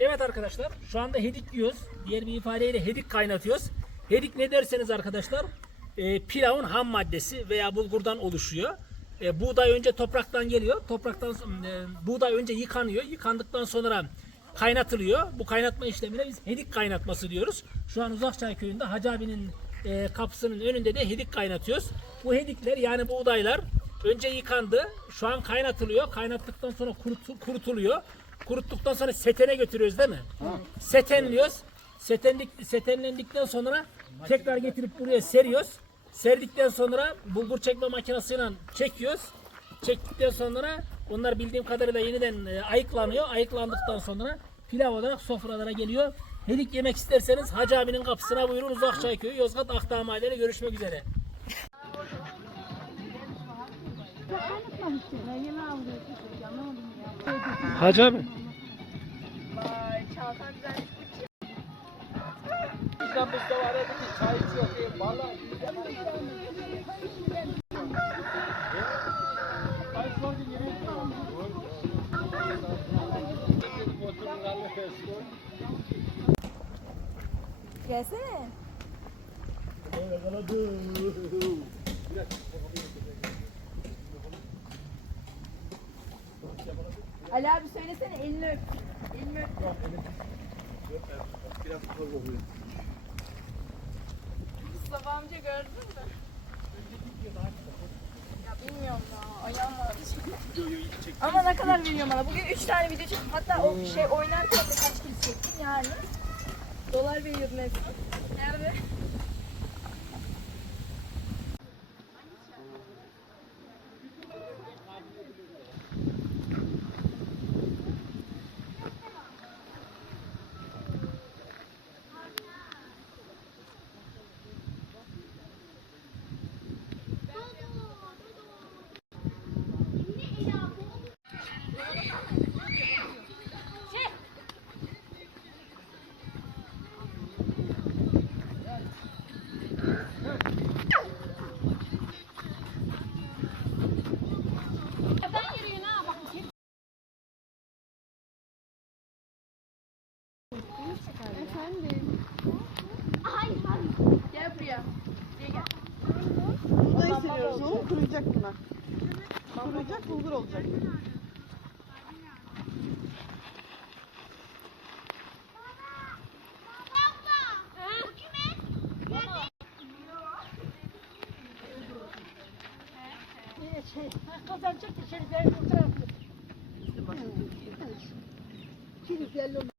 Evet arkadaşlar şu anda hedik yiyoruz. Diğer bir ifadeyle hedik kaynatıyoruz. Hedik ne derseniz arkadaşlar e, pilavın ham maddesi veya bulgurdan oluşuyor. E, buğday önce topraktan geliyor. Topraktan e, buğday önce yıkanıyor. Yıkandıktan sonra kaynatılıyor. Bu kaynatma işlemine biz hedik kaynatması diyoruz. Şu an Uzakçay köyünde Hacı abinin e, kapısının önünde de hedik kaynatıyoruz. Bu hedikler yani buğdaylar önce yıkandı. Şu an kaynatılıyor. Kaynattıktan sonra kurutu- kurutuluyor. Kuruttuktan sonra setene götürüyoruz değil mi? Setenliyoruz. Setenlik, setenlendikten sonra tekrar getirip buraya seriyoruz. Serdikten sonra bulgur çekme makinesiyle çekiyoruz. Çektikten sonra onlar bildiğim kadarıyla yeniden e, ayıklanıyor. Ayıklandıktan sonra pilav olarak sofralara geliyor. Hedik yemek isterseniz Hacı abinin kapısına buyurun Uzakçay Köyü Yozgat Akdağ Mahalle'de görüşmek üzere. Hacı abi. Gelsene. Ali abi söylesene elini öp. Elini öp. Mustafa amca gördün mü? Ya bilmiyorum ya. Ayağım var. Ama ne kadar veriyorum bana. Bugün 3 tane video çektim. Hatta o şey oynarken de kaç kez çektim yani. Dolar veriyordum hep. Nerede? Gel buraya. Buraya gel. Buğdayı seriyoruz onu kuruyacak bunlar. Kuruyacak bulgur olacak. Kazanacak da şerifleri kurtarabilir. Şeriflerle